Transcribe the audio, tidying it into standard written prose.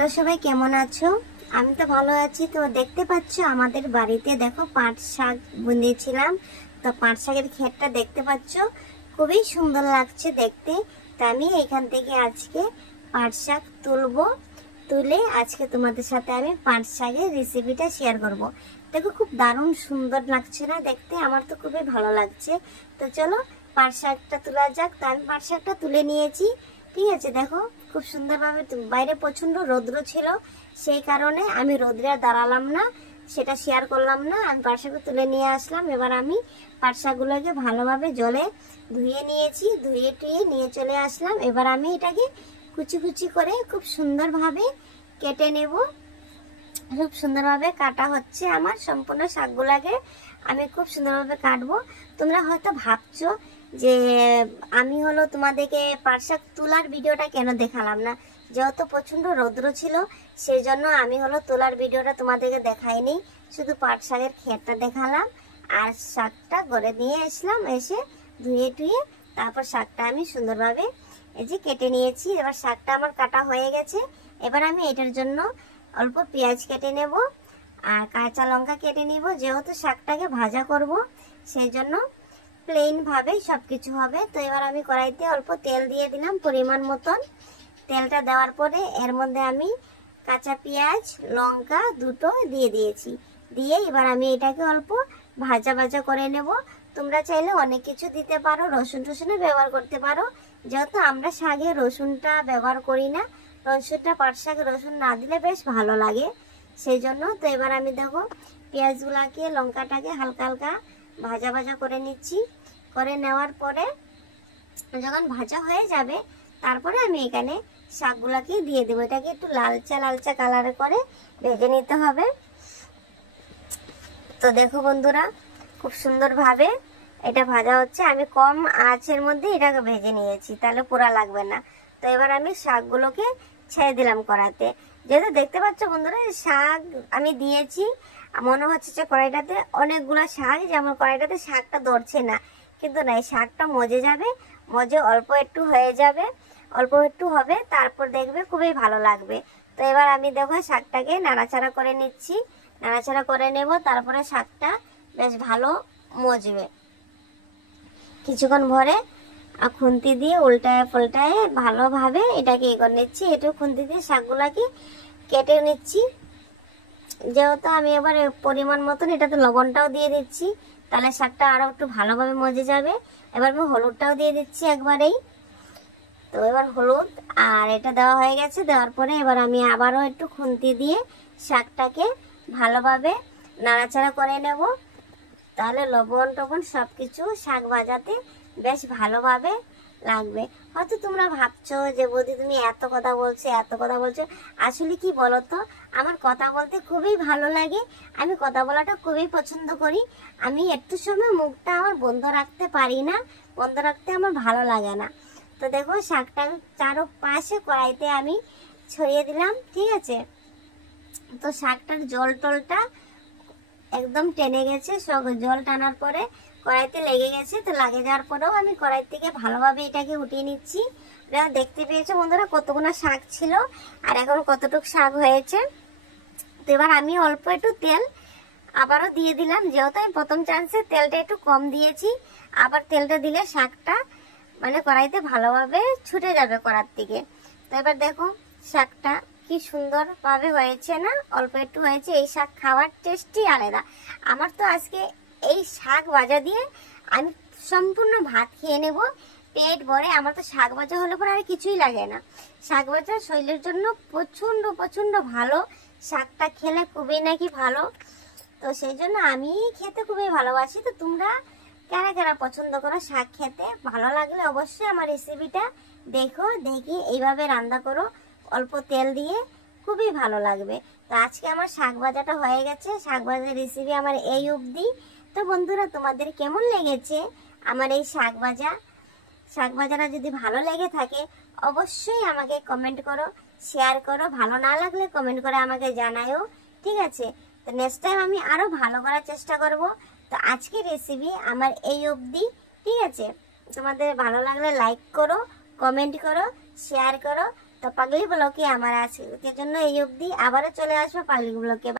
তোমরা সবাই কেমন আছো? আমি তো ভালো আছি। তো দেখতে পাচ্ছ আমাদের বাড়িতে দেখো পাট শাক বুনেছিলাম। তো পাট শাকের ক্ষেতটা দেখতে পাচ্ছ, খুবই সুন্দর লাগছে দেখতে। তো আমি এখান থেকে আজকে পাট শাক তুলবো, তুলে আজকে তোমাদের সাথে আমি পাট শাকের রেসিপিটা শেয়ার করব। দেখো খুব দারুণ সুন্দর লাগছে না দেখতে? আমার তো খুবই ভালো লাগছে। তো চলো পাট শাকটা তোলা যাক। তো আমি পাট শাকটা তুলে নিয়েছি, ঠিক আছে। দেখো খুব সুন্দরভাবে, বাইরে প্রচন্ড রৌদ্র ছিল, সেই কারণে আমি রৌদ্রে আর দাঁড়ালাম না, সেটা শেয়ার করলাম না। আমি পাট শাকটা তুলে নিয়ে আসলাম। এবার আমি পাট শাকগুলোকে ভালোভাবে জলে ধুয়ে নিয়েছি, ধুয়ে টুয়ে নিয়ে চলে আসলাম। এবার আমি এটাকে কুচি কুচি করে খুব সুন্দরভাবে কেটে নেব। খুব সুন্দরভাবে কাটা হচ্ছে আমার সম্পূর্ণ শাকগুলাকে আমি খুব সুন্দরভাবে কাটবো। তোমরা হয়তো ভাবছো যে আমি হলো তোমাদেরকে পাট শাক তোলার ভিডিওটা কেন দেখালাম না, যেহেতু প্রচন্ড রৌদ্র ছিল সেই জন্য আমি হলো তোলার ভিডিওটা তোমাদেরকে দেখাইনি, শুধু পাট শাকের ক্ষেতটা দেখালাম আর শাকটা গড়ে নিয়ে আসলাম। এসে ধুয়ে টুয়ে তারপর শাকটা আমি সুন্দরভাবে এই যে কেটে নিয়েছি। এবার শাকটা আমার কাটা হয়ে গেছে। এবার আমি এটার জন্য অল্প পেঁয়াজ কেটে নেব আর কাঁচা লঙ্কা কেটে নিব। যেহেতু শাকটাকে ভাজা করব সেই জন্য প্লেন ভাবে সবকিছু হবে। তো এবার আমি কড়াইতে অল্প তেল দিয়ে দিলাম পরিমাণ মতন। তেলটা দেওয়ার পরে এর মধ্যে আমি কাঁচা পেঁয়াজ লঙ্কা দুটো দিয়ে দিয়েছি। দিয়ে এবার আমি এটাকে অল্প ভাজা ভাজা করে নেব। তোমরা চাইলে অনেক কিছু দিতে পারো, রসুন টসুনও ব্যবহার করতে পারো। যেহেতু আমরা শাকে রসুনটা ব্যবহার করি না, রসুনটা পাট শাকে রসুন না দিলে বেশ ভালো লাগে সেই জন্য। তো এবার আমি দেখো পেঁয়াজগুলাকে লঙ্কাটাকে হালকা হালকা ভাজা ভাজা করে নিচ্ছি। করে নেওয়ার পরে যখন ভাজা হয়ে যাবে তারপরে আমি এখানে শাকগুলাকে দিয়ে দেবো। এটাকে একটু লালচা লালচা কালার করে ভেজে নিতে হবে। তো দেখো বন্ধুরা খুব সুন্দরভাবে এটা ভাজা হচ্ছে। আমি কম আঁচের মধ্যে এটাকে ভেজে নিয়েছি, তাহলে পোড়া লাগবে না। তো এবার আমি শাকগুলোকে ছেড়ে দিলাম কড়াইতে। যেহেতু দেখতে পাচ্ছ বন্ধুরা শাক আমি দিয়েছি, মনে হচ্ছে যে কড়াইটাতে অনেকগুলো শাক, যেমন কড়াইটাতে শাকটা ধরছে না, কিন্তু না, এই শাকটা মজে যাবে, মজে অল্প একটু হয়ে যাবে, অল্প একটু হবে, তারপর দেখবে খুবই ভালো লাগবে। তো এবার আমি দেখো শাকটাকে নাড়াচাড়া করে নিচ্ছি, নাড়াচাড়া করে নেব। তারপরে শাকটা বেশ ভালো মজবে। কিছুক্ষণ ভরে খুন্তি দিয়ে উল্টায় পাল্টায় ভালোভাবে এটাকে করে নিচ্ছি। একটু খুন্তি দিয়ে শাকগুলাকে কেটে নিচ্ছি। যেহেতু আমি এবার পরিমাণ মতন এটাতে লবণটাও দিয়ে দিচ্ছি, তাহলে শাকটা আরো একটু ভালোভাবে মজে যাবে। এবার আমি হলুদটাও দিয়ে দিচ্ছি একবারেই। তো এবার হলুদ আর এটা দেওয়া হয়ে গেছে। দেওয়ার পরে এবার আমি আবারও একটু খুন্তি দিয়ে শাকটাকে ভালোভাবে নাড়াচাড়া করে নেব। তাহলে লবণ টবণ সবকিছু শাক ভাজাতে বেশ ভালোভাবে লাগবে। হয়তো তোমরা ভাবছো যে বৌদি তুমি এত কথা বলছো, এত কথা বলছো। আসলে কি বলতো, আমার কথা বলতে খুবই ভালো লাগে, আমি কথা বলাটা খুবই পছন্দ করি। আমি একটু সময় মুখটা আমার বন্ধ রাখতে পারি না, বন্ধ রাখতে আমার ভালো লাগে না। তো দেখো শাকটা চারপাশে কড়াইতে আমি ছড়িয়ে দিলাম, ঠিক আছে। তো শাকটার জল টলটা একদম টেনে গেছে, সব জল টানার পরে কড়াইতে লেগে গেছে। তো লাগে যাওয়ার পরেও আমি কড়াই থেকে ভালোভাবে এটাকে উঠিয়ে নিচ্ছি। দেখতে পেয়েছো বন্ধুরা কতগুলো শাক ছিল আর এখন কতটুকু শাক হয়েছে। তো এবার আমি অল্প একটু তেল আবারও দিয়ে দিলাম। যেহেতু আমি প্রথম চান্সে তেলটা একটু কম দিয়েছি, আবার তেলটা দিলে শাকটা মানে কড়াইতে ভালোভাবে ছুটে যাবে কড়ার থেকে। তো এবার দেখো শাকটা কি সুন্দর ভাবে হয়েছে না? অল্প একটু হয়েছে। এই শাক খাওয়ার টেস্টই আলাদা। আমার তো আজকে এই শাক ভাজা দিয়ে আমি সম্পূর্ণ ভাত খেয়ে নেব পেট ভরে। আমার তো শাক ভাজা হলে পরে আর কিছুই লাগে না। শাক ভাজা শরীরের জন্য প্রচন্ড প্রচন্ড ভালো, শাকটা খেলে খুবই নাকি ভালো। তো সেই জন্য আমি খেতে খুবই ভালোবাসি। তো তোমরা কারা কারা পছন্দ করো শাক খেতে? ভালো লাগলে অবশ্যই আমার রেসিপিটা দেখো, দেখি এইভাবে রান্না করো অল্প তেল দিয়ে, খুবই ভালো লাগবে। তো আজকে আমার শাক ভাজাটা হয়ে গেছে। শাক ভাজার রেসিপি আমার এই অবধি। তো বন্ধুরা তোমাদের কেমন লেগেছে আমার এই শাক ভাজা? শাক ভাজাটা যদি ভালো লেগে থাকে অবশ্যই আমাকে কমেন্ট করো, শেয়ার করো। ভালো না লাগলে কমেন্ট করে আমাকে জানাও, ঠিক আছে। তো নেক্সট টাইম আমি আরো ভালো করার চেষ্টা করব। তো আজকের রেসিপি আমার এই অবধি, ঠিক আছে। তোমাদের ভালো লাগলে লাইক করো, কমেন্ট করো, শেয়ার করো। তো পাগলি ব্লকে আমার আজকের জন্য এই অবধি, আবারও চলে আসবো পাগলি ব্লকে।